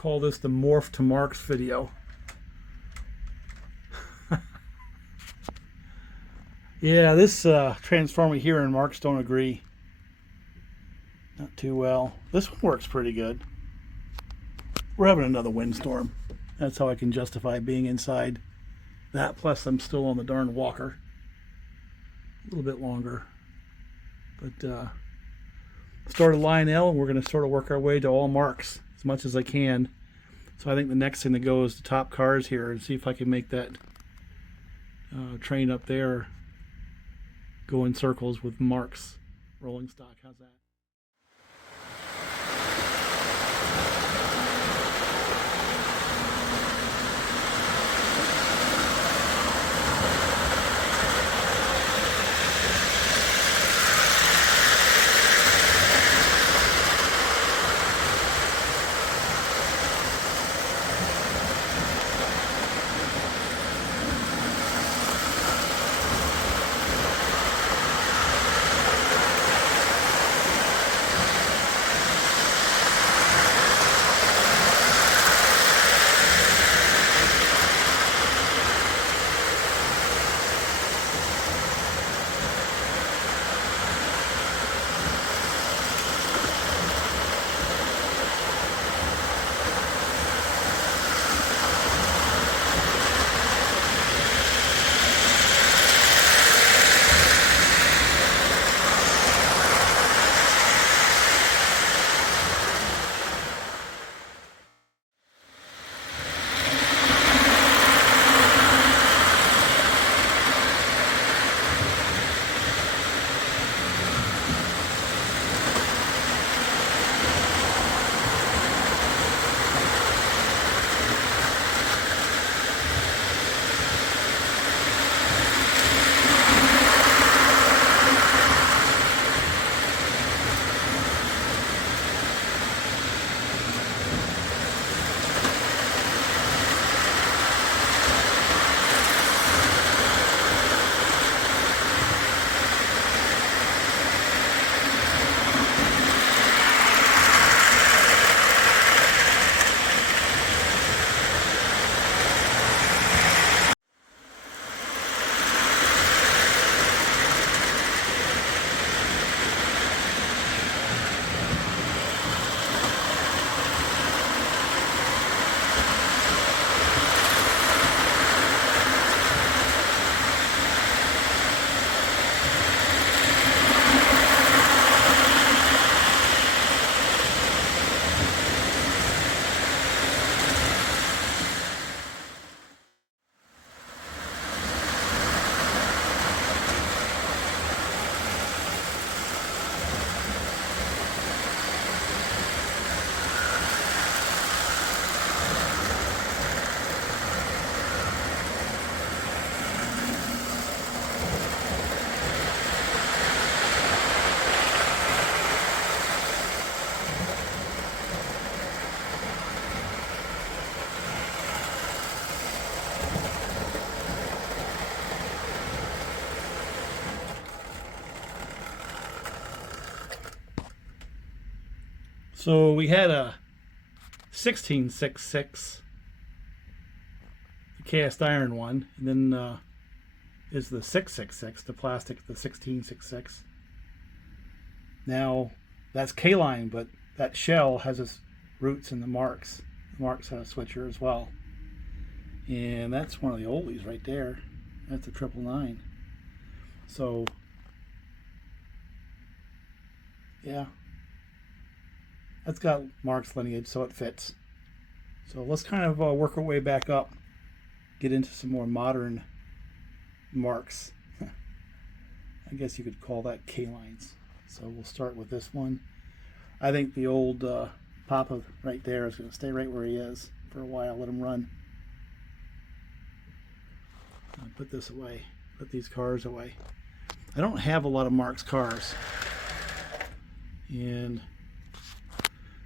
call this the Morph to Marx video. Yeah, this transformer here and Marx don't agree. Not too well. This one works pretty good. We're having another windstorm. That's how I can justify being inside. That plus I'm still on the darn walker. A little bit longer. But started Lionel, and we're going to sort of work our way to all Marx as much as I can. So I think the next thing to go is the top cars here and see if I can make that train up there go in circles with Marx rolling stock. How's that? So we had a 1666, the cast iron one, and then is the 666, the plastic, the 1666. Now that's K-line, but that shell has its roots in the Marx. Marx has a switcher as well, and that's one of the oldies right there. That's a 999. So yeah. That's got Marx lineage, so it fits. So let's kind of work our way back up, get into some more modern Marx. I guess you could call that K-lines. So we'll start with this one. I think the old Papa right there is going to stay right where he is for a while. Let him run. I'll put this away. Put these cars away. I don't have a lot of Marx cars. And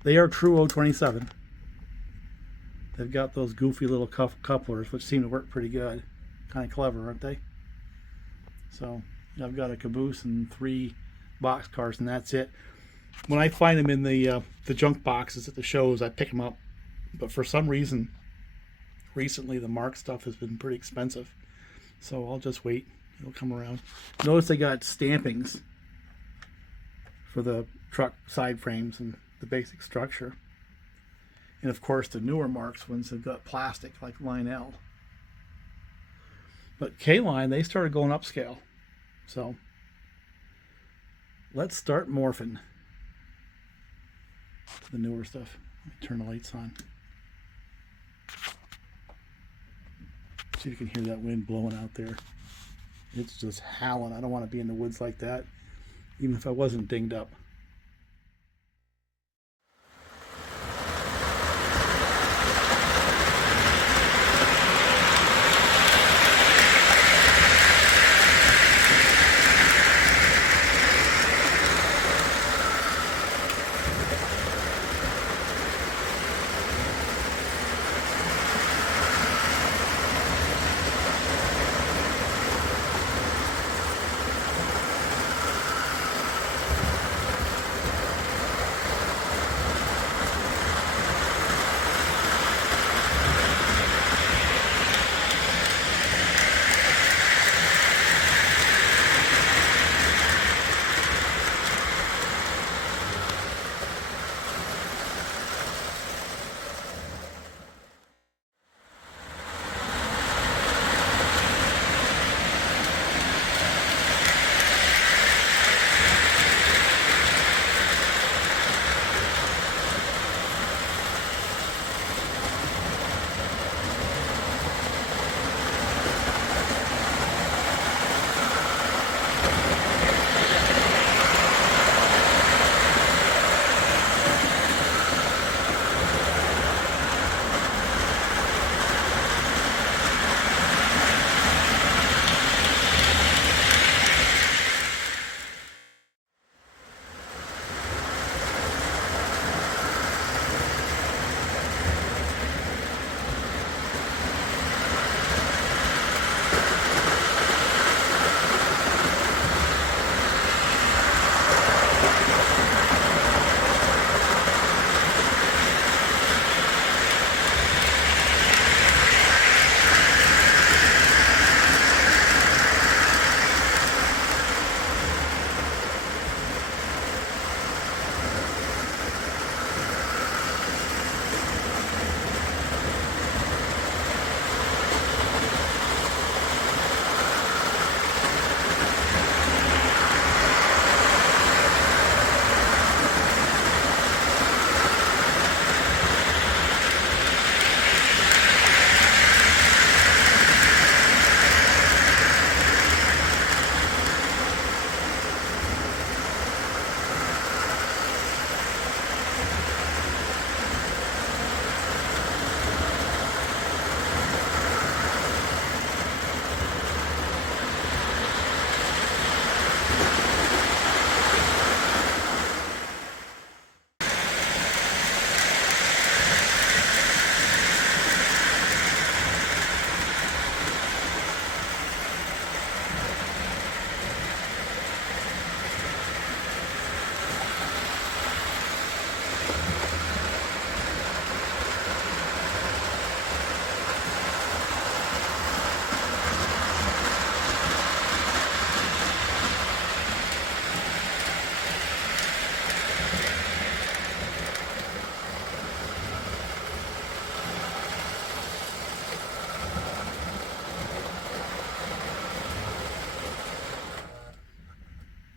they are true 027. They've got those goofy little couplers, which seem to work pretty good. Kind of clever, aren't they? So I've got a caboose and 3 box cars, and that's it. When I find them in the junk boxes at the shows, I pick them up, But for some reason, recently the Marx stuff has been pretty expensive. So I'll just wait. It'll come around. Notice they got stampings for the truck side frames and the basic structure. And of course the newer Marx ones have got plastic like line L. But K-line, they started going upscale. So let's start morphing to the newer stuff. Let me turn the lights on. See if you can hear that wind blowing out there. It's just howling. I don't want to be in the woods like that, even if I wasn't dinged up.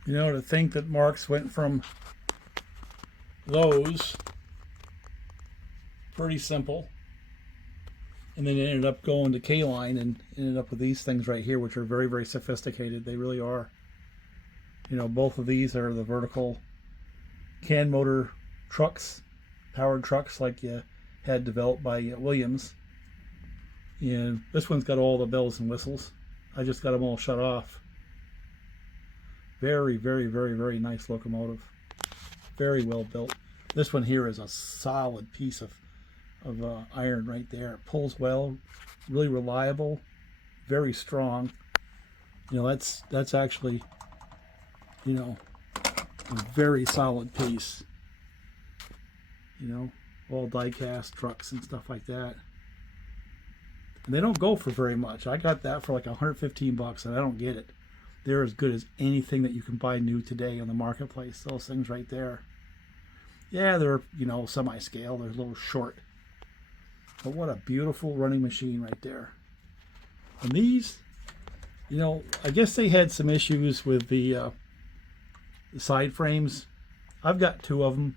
You know, to think that Marx went from those, pretty simple, and then ended up going to K-line and ended up with these things right here, which are very, very sophisticated. They really are. You know, both of these are the vertical can motor trucks, powered trucks like you had developed by Williams. And this one's got all the bells and whistles. I just got them all shut off. Very, very, very, very nice locomotive. Very well built. This one here is a solid piece of iron right there. It pulls well, really reliable, very strong. You know, that's actually, you know, a very solid piece. You know, all die-cast trucks and stuff like that. And they don't go for very much. I got that for like 115 bucks, and I don't get it. They're as good as anything that you can buy new today on the marketplace. Those things right there. Yeah, they're, you know, semi-scale. They're a little short. But what a beautiful running machine right there. And these, you know, I guess they had some issues with the side frames. I've got two of them.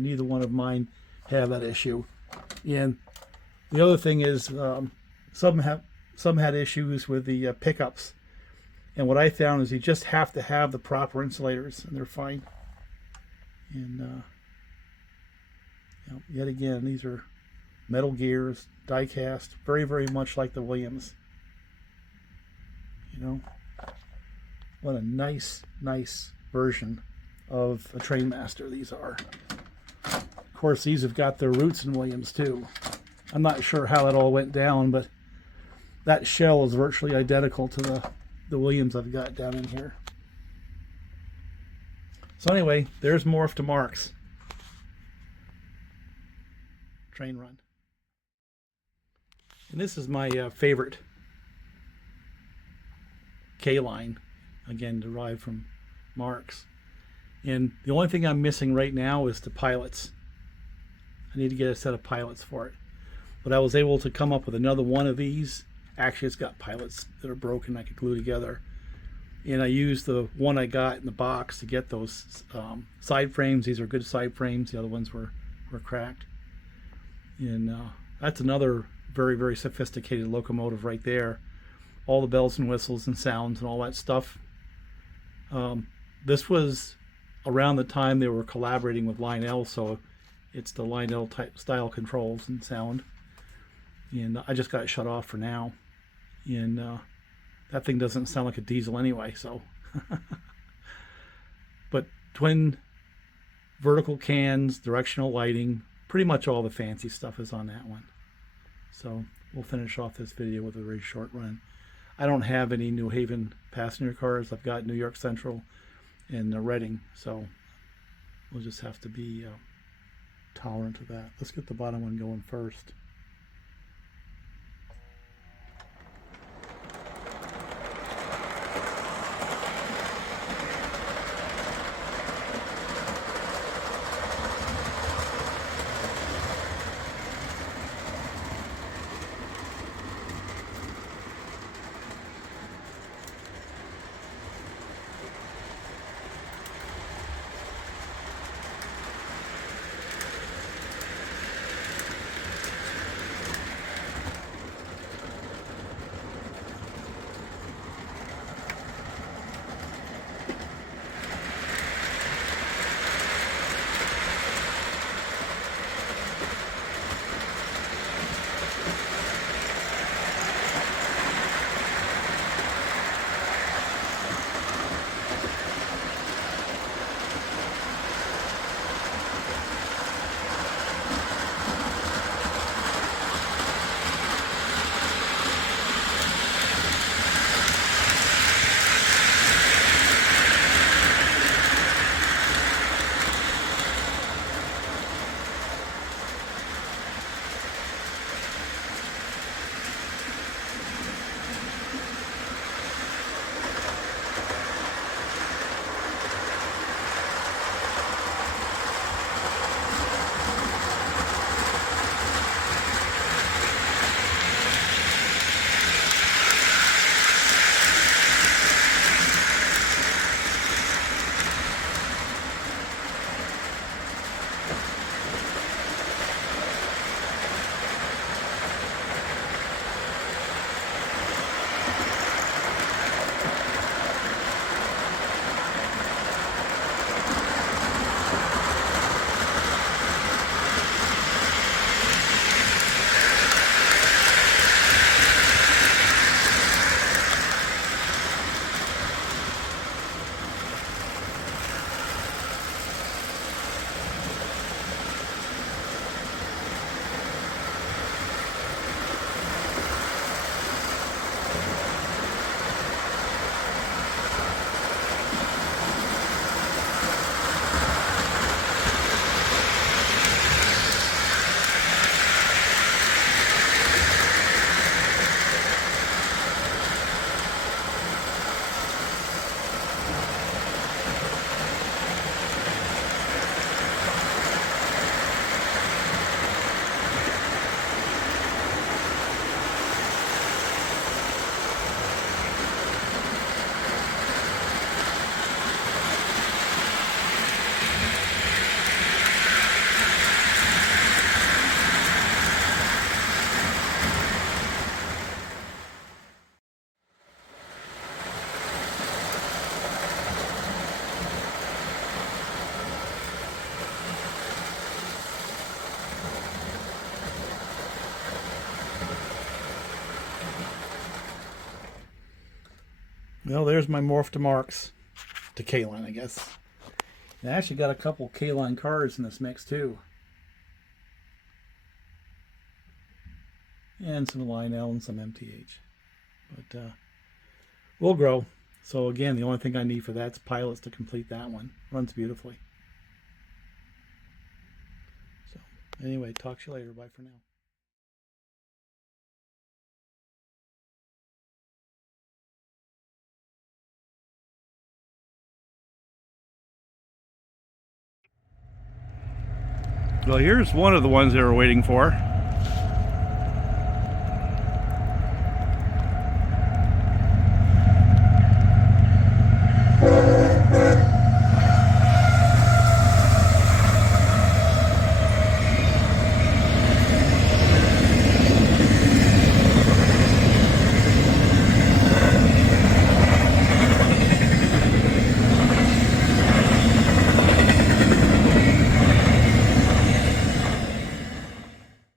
Neither one of mine have that issue. And the other thing is, some had issues with the pickups. And what I found is you just have to have the proper insulators, and they're fine. And you know, yet again, these are metal gears, die cast, very, very much like the Williams. You know, what a nice, nice version of a Trainmaster these are. Of course, these have got their roots in Williams too. I'm not sure how that all went down, but that shell is virtually identical to the Williams I've got down in here. So anyway, there's Morph to Marx. Train run. And this is my favorite K-line, again derived from Marx. And the only thing I'm missing right now is the pilots. I need to get a set of pilots for it. But I was able to come up with another one of these. Actually, it's got pilots that are broken I could glue together. And I used the one I got in the box to get those side frames. These are good side frames. The other ones were cracked. And that's another very, very sophisticated locomotive right there. All the bells and whistles and sounds and all that stuff. This was around the time they were collaborating with Lionel, so it's the Lionel type style controls and sound. And I just got it shut off for now. And that thing doesn't sound like a diesel anyway, so. But twin vertical cans, directional lighting, pretty much all the fancy stuff is on that one. So we'll finish off this video with a very short run. I don't have any New Haven passenger cars. I've got New York Central and Reading, so we'll just have to be tolerant of that. Let's get the bottom one going first. Well, there's my morph to Marx. To K-line, I guess. And I actually got a couple K-line cars in this mix, too. And some Lionel and some MTH. But we'll grow. So again, the only thing I need for that's pilots to complete that one. Runs beautifully. So anyway, talk to you later. Bye for now. Well, here's one of the ones they were waiting for.